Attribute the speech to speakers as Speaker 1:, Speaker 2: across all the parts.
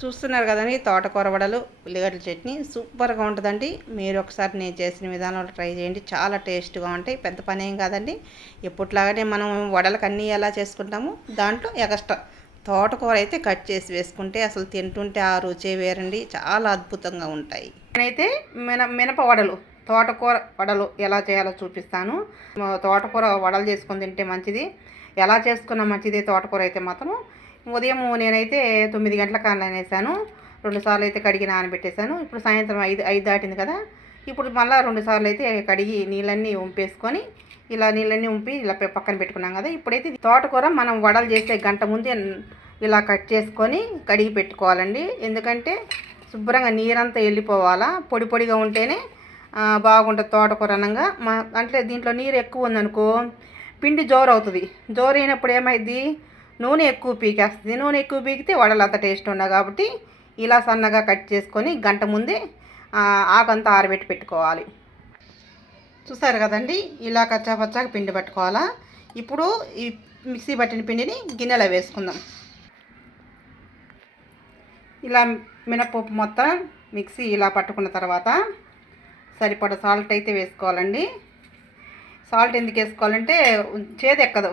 Speaker 1: చూస్తున్నారు కదండి తోటకూర వడలు ఉల్లిగడ్డల చట్నీ. సూపర్గా ఉంటుందండి. మీరు ఒకసారి నేను చేసిన విధానంలో ట్రై చేయండి. చాలా టేస్ట్గా ఉంటాయి. పెద్ద పని ఏం కాదండి. ఎప్పట్లాగానే మనం వడలకు అన్నీ ఎలా చేసుకుంటామో దాంట్లో ఎక్స్ట్రా తోటకూర అయితే కట్ చేసి వేసుకుంటే అసలు తింటుంటే ఆ రుచే వేరండి. చాలా అద్భుతంగా ఉంటాయి. నేనైతే మిన మినప వడలు తోటకూర వడలు ఎలా చేయాలో చూపిస్తాను. తోటకూర వడలు చేసుకొని తింటే మంచిది. ఎలా చేసుకున్నా మంచిది. తోటకూర అయితే మాత్రం ఉదయం నేనైతే తొమ్మిది గంటల కాలం వేసాను రెండు సార్లు అయితే కడిగి నానబెట్టేశాను. ఇప్పుడు సాయంత్రం ఐదు ఐదు దాటింది కదా. ఇప్పుడు మళ్ళీ రెండు సార్లు అయితే కడిగి నీళ్ళన్నీ ఉంపేసుకొని ఇలా నీళ్ళన్నీ ఉంపి ఇలా పక్కన పెట్టుకున్నాం కదా. ఇప్పుడైతే తోటకూర మనం వడలు చేసే గంట ముందే ఇలా కట్ చేసుకొని కడిగి పెట్టుకోవాలండి. ఎందుకంటే శుభ్రంగా నీరంతా వెళ్ళిపోవాలా. పొడి పొడిగా ఉంటేనే బాగుంటుంది తోటకూర అనంగా. మా అంటే దీంట్లో నీరు ఎక్కువ ఉందనుకో పిండి జోరు అవుతుంది జోరు అయినప్పుడు ఏమైంది నూనె ఎక్కువ పీకేస్తుంది. నూనె ఎక్కువ పీకితే వడలు అంత టేస్ట్ ఉండవు కాబట్టి ఇలా సన్నగా కట్ చేసుకొని గంట ముందే ఆకంతా ఆరబెట్టి పెట్టుకోవాలి. చూసారు కదండి? ఇలా కచ్చాపచ్చాగా పిండి పట్టుకోవాలా? ఇప్పుడు ఈ మిక్సీ పట్టిన పిండిని గిన్నెలో వేసుకుందాం. ఇలా మినపప్పు మొత్తం మిక్సీ ఇలా పట్టుకున్న తర్వాత సరిపడ సాల్ట్ అయితే వేసుకోవాలండి. సాల్ట్ ఎందుకు వేసుకోవాలంటే చేదు ఎక్కదు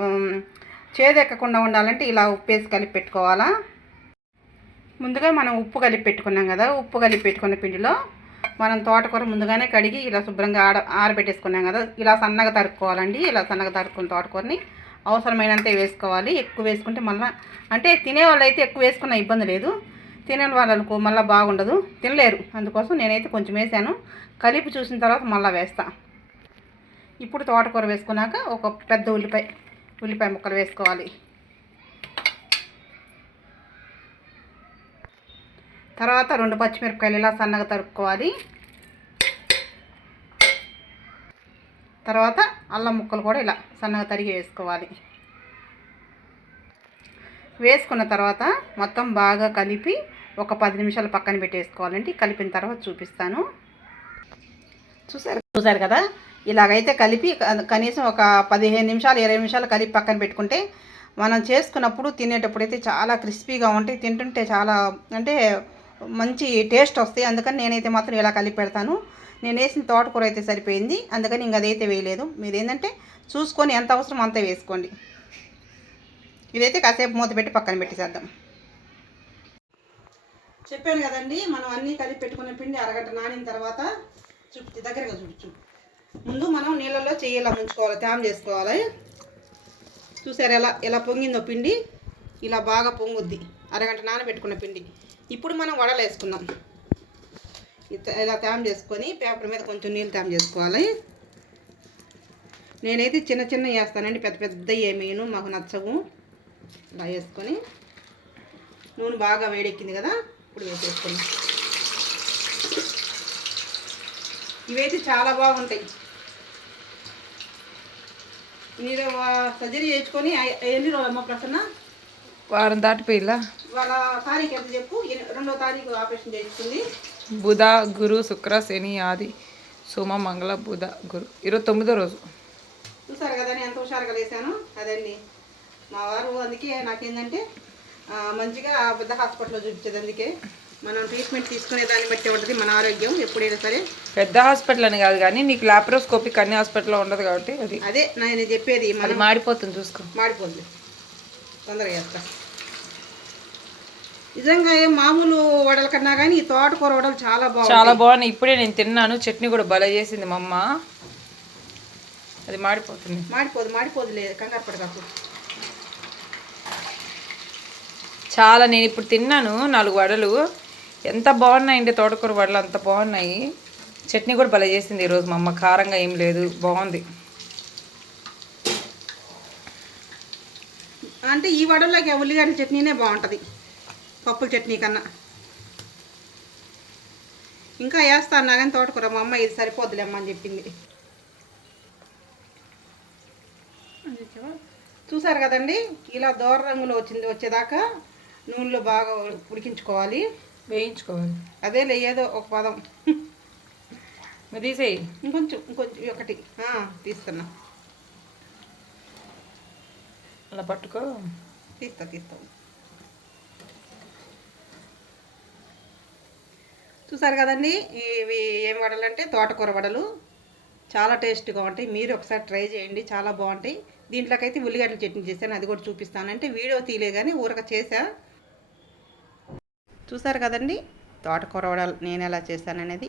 Speaker 1: చేదెక్కకుండా ఉండాలంటే ఇలా ఉప్పు వేసి కలిపి పెట్టుకోవాలా? ముందుగా మనం ఉప్పు కలిపి పెట్టుకున్నాం కదా ఉప్పు కలిపి పెట్టుకున్న పిండిలో మనం తోటకూర ముందుగానే కడిగి ఇలా శుభ్రంగా ఆడ ఆరబెట్టేసుకున్నాం కదా ఇలా సన్నగా తరుక్కోవాలండి. ఇలా సన్నగా తరుక్కున్న తోటకూరని అవసరమైనంత వేసుకోవాలి. ఎక్కువ వేసుకుంటే మళ్ళీ అంటే తినే అయితే ఎక్కువ వేసుకున్న ఇబ్బంది లేదు. తినే వాళ్ళకు మళ్ళీ బాగుండదు. తినలేరు. అందుకోసం నేనైతే కొంచెం వేసాను. కలిపి చూసిన తర్వాత మళ్ళీ వేస్తా. ఇప్పుడు తోటకూర వేసుకున్నాక ఒక పెద్ద ఉల్లిపాయ ఉల్లిపాయ ముక్కలు వేసుకోవాలి. తర్వాత రెండు పచ్చిమిరపకాయలు ఇలా సన్నగా తరుక్కోవాలి. తర్వాత అల్లం ముక్కలు కూడా ఇలా సన్నగా తరిగి వేసుకోవాలి. వేసుకున్న తర్వాత మొత్తం బాగా కలిపి ఒక పది నిమిషాలు పక్కన పెట్టేసుకోవాలండి. కలిపిన తర్వాత చూపిస్తాను. చూసారు చూసారు కదా? ఇలాగైతే కలిపి కనీసం ఒక పదిహేను నిమిషాలు ఇరవై నిమిషాలు కలిపి పక్కన పెట్టుకుంటే మనం చేసుకున్నప్పుడు తినేటప్పుడు అయితే చాలా క్రిస్పీగా ఉంటాయి. తింటుంటే చాలా అంటే మంచి టేస్ట్ వస్తాయి. అందుకని నేనైతే మాత్రం ఇలా కలిపి పెడతాను. నేను వేసిన తోటకూర అయితే సరిపోయింది. అందుకని ఇంక అదైతే వేయలేదు. మీరు ఏంటంటే చూసుకొని ఎంత అవసరం అంత వేసుకోండి. ఇదైతే కాసేపు మూత పెట్టి పక్కన పెట్టేసేద్దాం. చెప్పాను కదండి మనం అన్నీ కలిపి పెట్టుకున్న పిండి అరగంట నానిన తర్వాత చూపి దగ్గరగా చూపించు ముందు మనం నీళ్ళలో చేయలా ముంచుకోవాలి తేమ చేసుకోవాలి. చూసారు ఎలా ఎలా పొంగిందో పిండి? ఇలా బాగా పొంగుద్ది. అరగంట నానబెట్టుకున్న పిండి. ఇప్పుడు మనం వడలు వేసుకుందాం. ఇలా తేమ చేసుకొని పేపర్ మీద కొంచెం నీళ్ళు తేమ చేసుకోవాలి. నేనైతే చిన్న చిన్న వేస్తానండి. పెద్ద పెద్ద ఏమేను మాకు నచ్చవు. ఇలా వేసుకొని నూనె బాగా వేడెక్కింది కదా ఇప్పుడు వేసేసుకున్నాం ఇవైతే చాలా బాగుంటాయి. మీరు సర్జరీ చేసుకొని ఎన్ని రోజులు అమ్మ ప్రసన్న?
Speaker 2: వారం దాటిపోయిలా.
Speaker 1: వాళ్ళ తారీఖు ఎంత చెప్పు? రెండో తారీఖు ఆపరేషన్ చేయించుకుంది.
Speaker 2: బుధ గురు శుక్ర శని ఆది సోమ మంగళ బుధ గురు. ఇరవై తొమ్మిదో రోజు.
Speaker 1: చూసారు కదా నేను ఎంత హుషారుగా లేసాను? అదండి మా వారు అందుకే నాకేంటంటే మంచిగా పెద్ద హాస్పిటల్లో చూపించేది అందుకే. మనం ట్రీట్మెంట్ తీసుకునే దాన్ని బట్టి ఉంటుంది మన ఆరోగ్యం ఎప్పుడైనా సరే.
Speaker 2: పెద్ద హాస్పిటల్ అని కాదు కానీ నీకు లాప్రోస్కోపిక్ అన్ని హాస్పిటల్లో ఉండదు కాబట్టి అది.
Speaker 1: అదే నేను చెప్పేది మనం
Speaker 2: మాడిపోతుంది చూసుకో.
Speaker 1: మాడిపోద్ది. తొందరగా చేస్తా. నిజంగా ఏం మామూలు వడల కన్నా కానీ ఈ తోటకూర వడలు చాలా బాగుంటాయి.
Speaker 2: చాలా బాగున్నాయి. ఇప్పుడే నేను తిన్నాను. చట్నీ కూడా భలే చేసింది మా అమ్మ. అది మాడిపోతుంది.
Speaker 1: మాడిపోదు మాడిపోదు లేదు కంగారు పడకాకు
Speaker 2: చాలా నేను ఇప్పుడు తిన్నాను నాలుగు వడలు. ఎంత బాగున్నాయండి తోటకూర వడలు అంత బాగున్నాయి. చట్నీ కూడా భలే చేసింది ఈరోజు మా అమ్మ కారంగా ఏం లేదు బాగుంది.
Speaker 1: అంటే ఈ వడల్లోకి ఉల్లిగడ్డ చట్నీనే బాగుంటుంది పప్పుల చట్నీ కన్నా. ఇంకా వేస్తా అన్నా కానీ తోటకూర మా అమ్మ ఇది సరిపోద్దులేమ్మ అని చెప్పింది. చూసారు కదండి ఇలా దోర రంగులో వచ్చింది వచ్చేదాకా నూనెలో బాగా ఉడికించుకోవాలి.
Speaker 2: వేయించుకోవాలి.
Speaker 1: అదే ఏదో ఒక పదం.
Speaker 2: మరి తీసేయి.
Speaker 1: ఇంకొంచెం ఇంకొంచెం ఒకటి. తీస్తున్నా.
Speaker 2: అలా పట్టుకో.
Speaker 1: తీస్తా తీస్తా. చూసారు కదండి ఇవి ఏం వడలు అంటే తోటకూర వడలు. చాలా టేస్ట్గా ఉంటాయి. మీరు ఒకసారి ట్రై చేయండి చాలా బాగుంటాయి. దీంట్లోకైతే ఉల్లిగడ్డల చట్నీ చేశాను అది కూడా చూపిస్తాను. అంటే వీడియో తీయలే కానీ ఊరక చేసా చూసారు కదండి? తోటకూర వడలు నేను ఎలా చేశాననేది.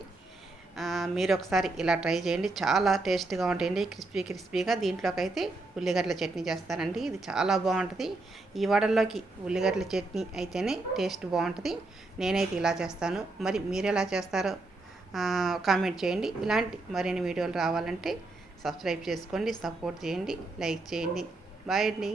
Speaker 1: మీరు ఒకసారి ఇలా ట్రై చేయండి. చాలా టేస్ట్గా ఉంటాయండి. క్రిస్పీ క్రిస్పీగా దీంట్లోకి అయితే ఉల్లిగడ్డల చట్నీ చేస్తానండి. ఇది చాలా బాగుంటుంది. ఈ వడల్లోకి ఉల్లిగడ్డల చట్నీ అయితేనే టేస్ట్ బాగుంటుంది. నేనైతే ఇలా చేస్తాను. మరి మీరు ఎలా చేస్తారో కామెంట్ చేయండి. ఇలాంటి మరిన్ని వీడియోలు రావాలంటే సబ్స్క్రైబ్ చేసుకోండి సపోర్ట్ చేయండి లైక్ చేయండి. బాయ్ అండి.